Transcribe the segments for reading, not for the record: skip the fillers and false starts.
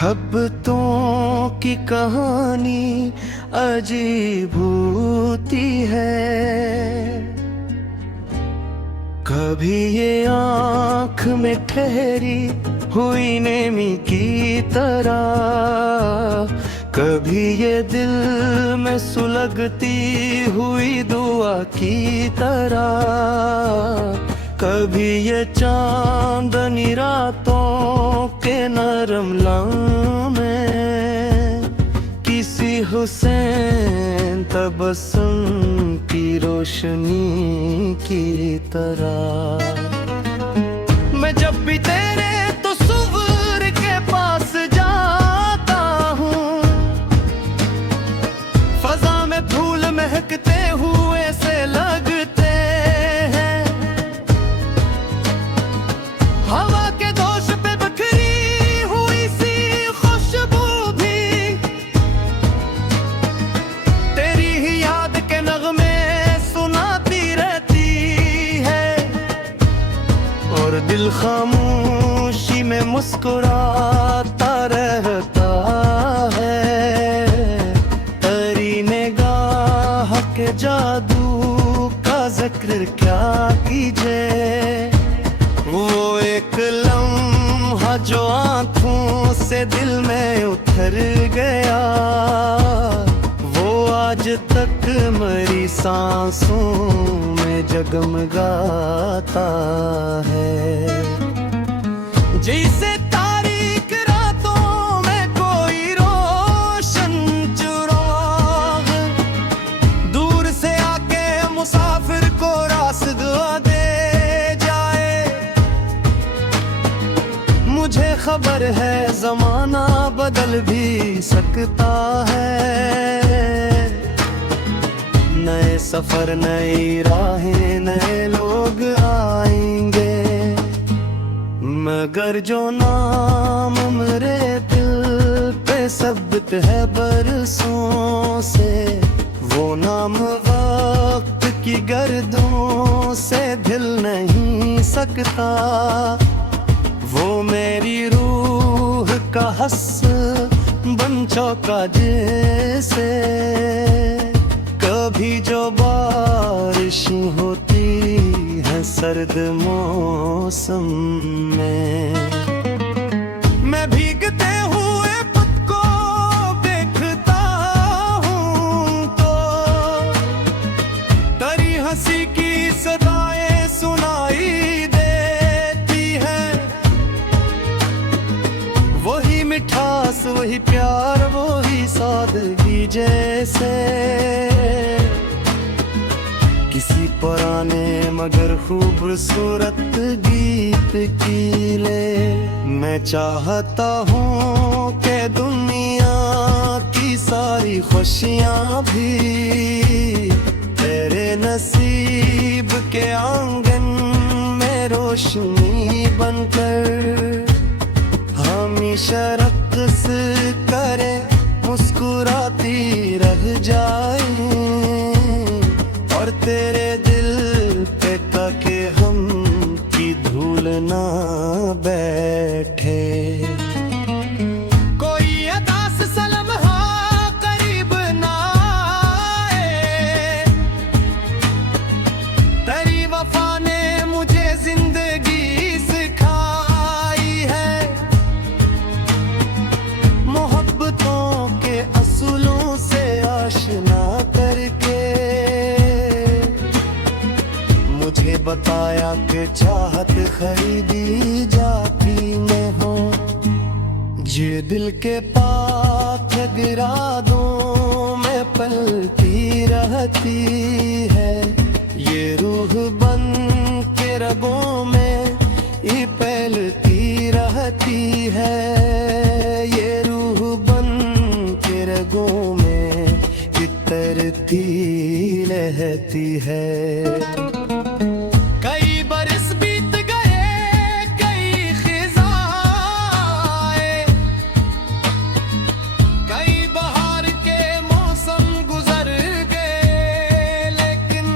मोहब्बतों की कहानी अजीब होती है। कभी ये आँख में ठहरी हुई नेमी की तरह, कभी ये दिल में सुलगती हुई दुआ की तरह, कभी ये चांदनी रातों के नरम लम्हे किसी हुसैन तबस्सुम की रोशनी की तरह। मैं जब भी तेरे तस्वीर के पास जाता हूँ, फजा में फूल महकते हुए से लगते हैं, हवा के दोष पे बिखरी हुई सी खुशबू भी तेरी ही याद के नगमे सुनाती रहती है, और दिल खामोशी में मुस्कुराता रहता है। तेरी निगाह के जादू का जिक्र क्या कीजिए, वो एक लम्हा जो आँखों से दिल में उतर गया, वो आज तक मेरी सांसों में जगमगाता है। जैसे तारीक रातों में कोई रोशन चिराग दूर से आके मुसाफिर को रास्ता दे जाए। मुझे खबर है जमाना बदल भी सकता है, नए सफर नई राहें नए लोग आएंगे, मगर जो नाम मेरे दिल पे सबत है बरसों से, वो नाम वक्त की गर्दों से धिल नहीं सकता। वो मेरी रूह का हस बन चौका जैसे कभी जो बारिश होती है सर्द मौसम में। मैं भीगते हुए खुद को देखता हूँ तो तेरी हंसी की सदाएं सुनाई देती है। वही मिठास वही प्यार वही सादगी जैसे किसी पुराने मगर खूबसूरत गीत की ले। मैं चाहता हूँ कि दुनिया की सारी खुशियाँ भी तेरे नसीब के आंगन में रोशनी बनकर हमेशा रक़्स करे मुस्कुराती रह जाए, और तेरे दिल पे ताकि हम की धूल ना बैठे। कोई अदास सलम करीब ना आए, तेरी वफा ने मुझे जिंदगी सिखाई है। मोहब्बतों के असूलों से आशना करके मुझे बताया कि चाहत खरीदी जाती न हो। ये दिल के पाथ गिरादों में पलती रहती है, ये रूह बन के रगों में ही फैलती रहती है, ये रूह बन के रगों में ही तैरती रहती है। कई बरस बीत गए कई खिज़ाएं, कई बहार के मौसम गुजर गए, लेकिन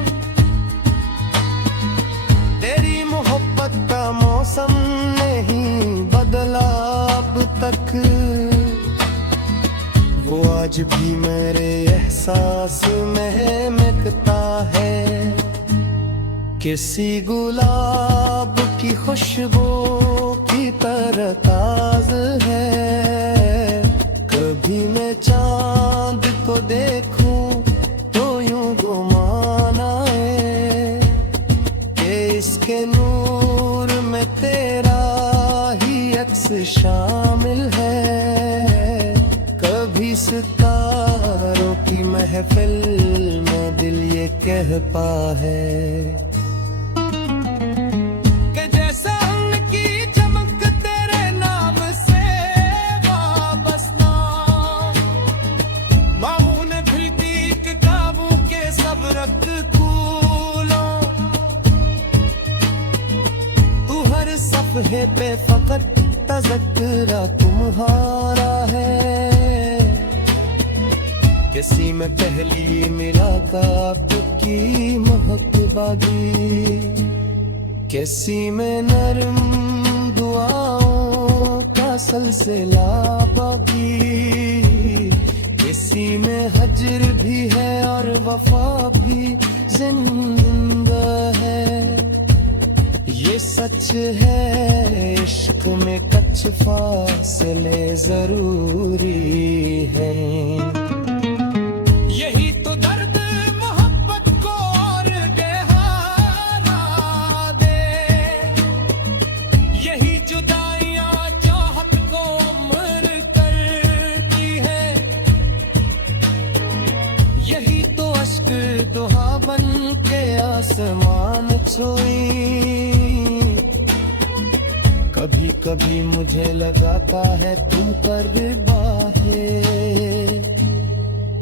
तेरी मोहब्बत का मौसम नहीं बदला अब तक। भी मेरे एहसास में महकता है। किसी गुलाब की खुशबू की तरह ताज है। कभी मैं चांद को देखूं तो यूं गुमान आए कि इसके नूर में तेरा ही अक्स शामिल है। कभी सितारों की महफिल में दिल ये कहता है कि जैसे उनकी चमक तेरे नाम से वाबस्ता। मामून फिरती किताबों के सब रख फूलों, तू हर सफ़हे पे फकत तज़किरा तुम्हारा है। किसी में पहली मुलाकात की महक बागी, किसी में नरम दुआओं का सिलसिला बाकी। किसी में हजर भी है और वफा भी जिंदा है। ये सच है इश्क में कुछ फासले जरूरी हैं। यही तो दर्द मोहब्बत को और गहरा दे। यही जुदाइयां चाहत को उम्र करती है। यही तो अश्क दुहा बन के आसमान छुई। कभी कभी मुझे लगाता है तुम करबा है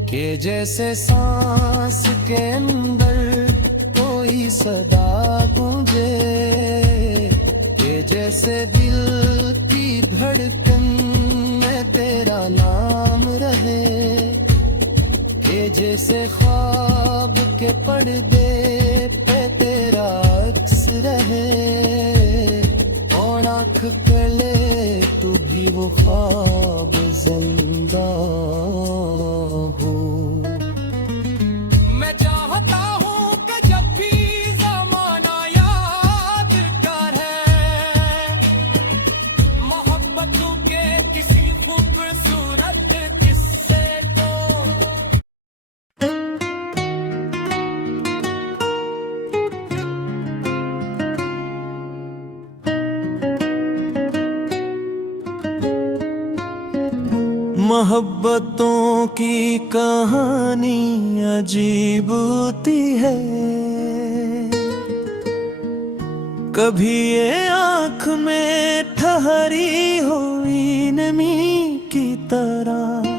कि जैसे सांस के अंदर कोई सदा गूंजे। कि जैसे दिल की धड़कन में तेरा नाम रहे। कि जैसे ख्वाब के पर्दे पे तेरा अक्स रहे। और आँख कले तू भी वो ख्वाब जिंदा हो। मैं चाहता हूँ कि जब भी ज़माना याद करे मोहब्बतों के किसी खूबसूरत किस्से को। मोहब्बतों की कहानी अजीब होती है। कभी ये आँख में ठहरी हुई नमी की तरह,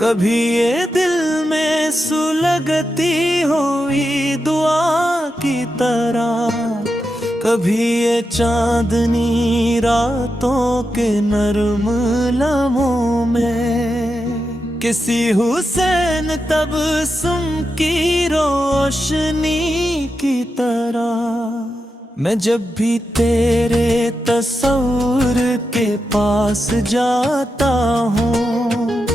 कभी ये दिल में सुलगती हुई दुआ की तरह। कभी ये चांदनी रातों के नरम लम्हों में। किसी हुसैन तबस्सुम की रोशनी की तरह। मैं जब भी तेरे तस्वुर के पास जाता हूँ,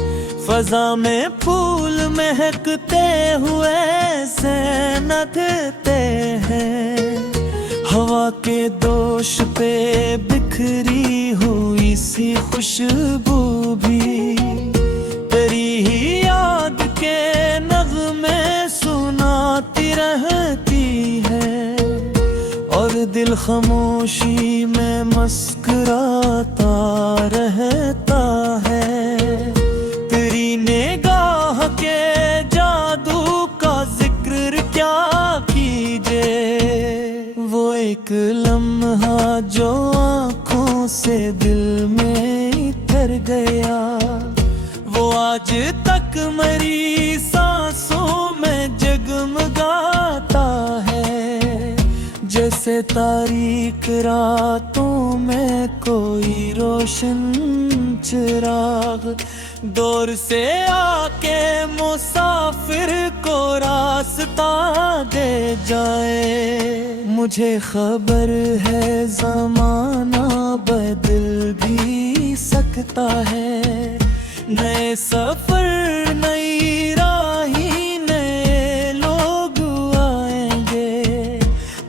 फजा में फूल महकते हुए से नथते हैं। हवा के दोष पे बिखरी हुई सी खुशबू भी तेरी ही याद के नग़्मे सुनाती रहती है। और दिल खामोशी में मुस्कुराता रहता है। तेरी निगाह के जादू का जिक्र क्या कीजिए। वो एक लम्हा जो आँखों से दिल में उतर गया, वो आज तक मेरी सांसों में जगमगाता है। जैसे तारीक रातों में कोई रोशन चिराग दूर से आके मुसाफिर को रास्ता दे जाए। मुझे खबर है ज़माना बदल भी सकता है, नए सफर नई राही नए लोग आएंगे,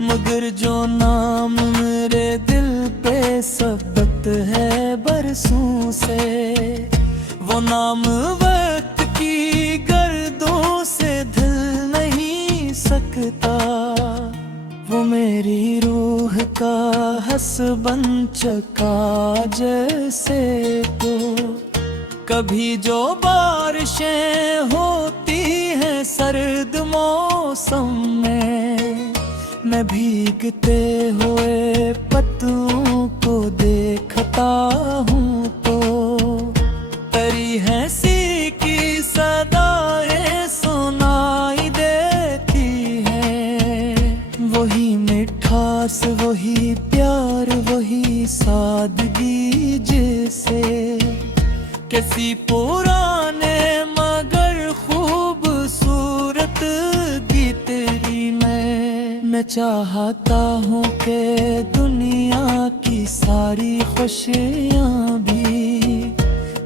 मगर जो नाम मेरे दिल पे सबत है बरसों से, वो नाम वक्त की गर्दों से दिल नहीं सकता। वो मेरी रूह का हसबन चका जैसे, तो कभी जो बारिशें होती हैं सर्द मौसम में, मैं भीगते हुए पत्तों को देखता हूँ तो तरी है सी की सदाएं सुनाई देती हैं। वही मिठास वही प्यार वही सादगी जिसे किसी पुराने मगर खूबसूरत गीत तेरी मैं चाहता हूँ कि दुनिया की सारी खुशियाँ भी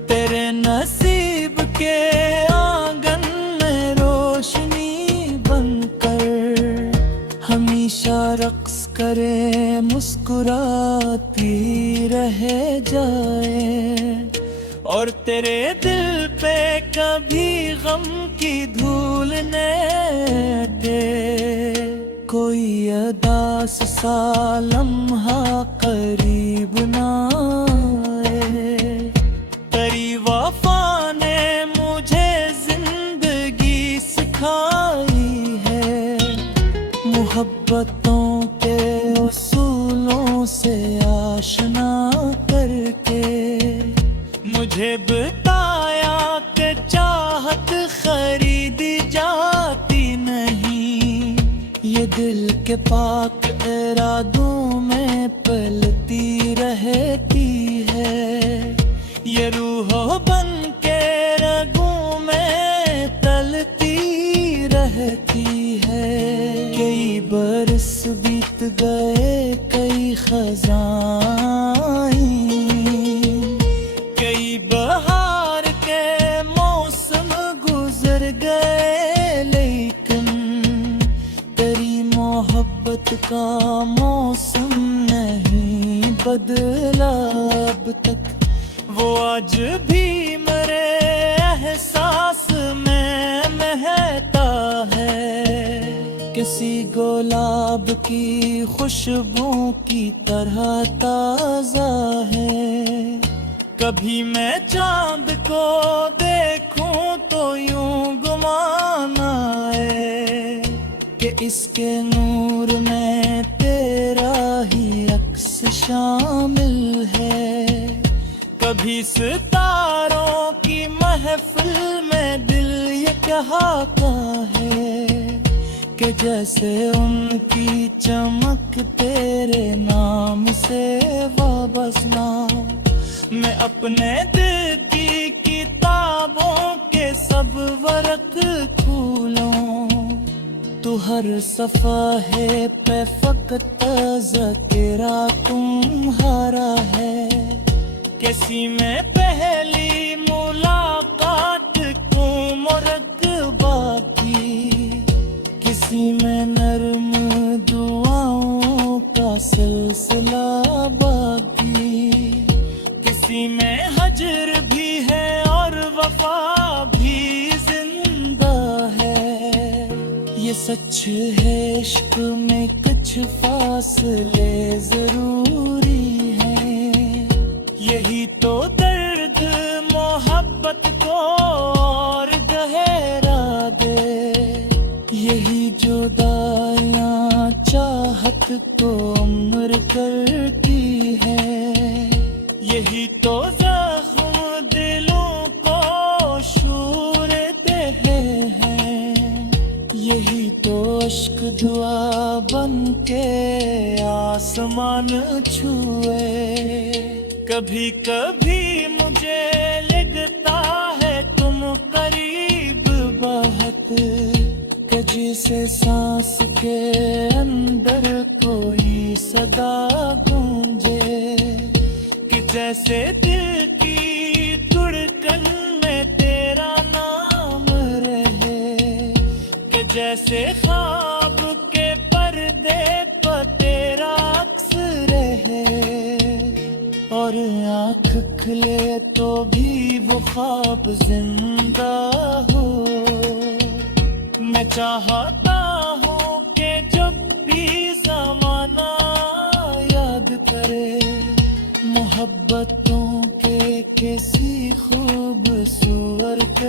तेरे नसीब के आंगन में रोशनी बनकर हमेशा रक्स करे मुस्कुराती रह जाए, और तेरे दिल पे कभी गम की धूल न दे। कोई अदास सा लम्हा करीब ना आए, तेरी वफा ने मुझे जिंदगी सिखाई है। मोहब्बतों के उसूलों से आशना करके मुझे बताया कि चाहत खरीदी जाती नहीं, ये दिल के पाक इरादों में पलती रहती है। ये रूह बन के रगों में तलती रहती है। कई बरस बीत गए कई खज़ाएं, कई बहार के मौसम गुजर गए, लेकिन तेरी मोहब्बत का मौसम नहीं बदला अब तक। वो आज भी मेरे एहसास में महकता है, किसी गुलाब की खुशबू की तरह ताजा है। कभी मैं चांद को देखूं तो यूं गुमान आए कि इसके नूर में तेरा ही अक्स शामिल है। कभी सितारों की महफिल में दिल ये कहता है कि जैसे उनकी चमक तेरे नाम से वाबस्ता। मैं अपने दिल की किताबों के सब वर्क खोलूं, तू हर सफ़हे पे फ़कत ज़िक्रा तुम्हारा है। किसी में पहली मुलाकात को मुरकबा की, किसी में नर्म दुआओं का सिलसिला बाकी, किसी में हजर भी है और वफा भी जिंदा है। ये सच है इश्क में कुछ फासले जरूरी हैं, यही तो दर्द मोहब्बत को और गहरा दे। यही जुदाइयाँ चाहत को उम्र करती है, यही तो ज़ख्म दिलों को शूरते हैं। यही तो अश्क दुआ बन के आसमान छुए। कभी कभी मुझे लगता है तुम करीब बहुत, कि जिसे सांस के अंदर कोई सदा गूंजे, कि जैसे दिल की धड़कन में जैसे ख्वाब के पर्दे पर तेरा अक्स रहे, और आँख खुले तो भी वो ख्वाब जिंदा हो। मैं चाहता हूँ कि जब भी ज़माना याद करे मोहब्बतों के किसी खूबसूरत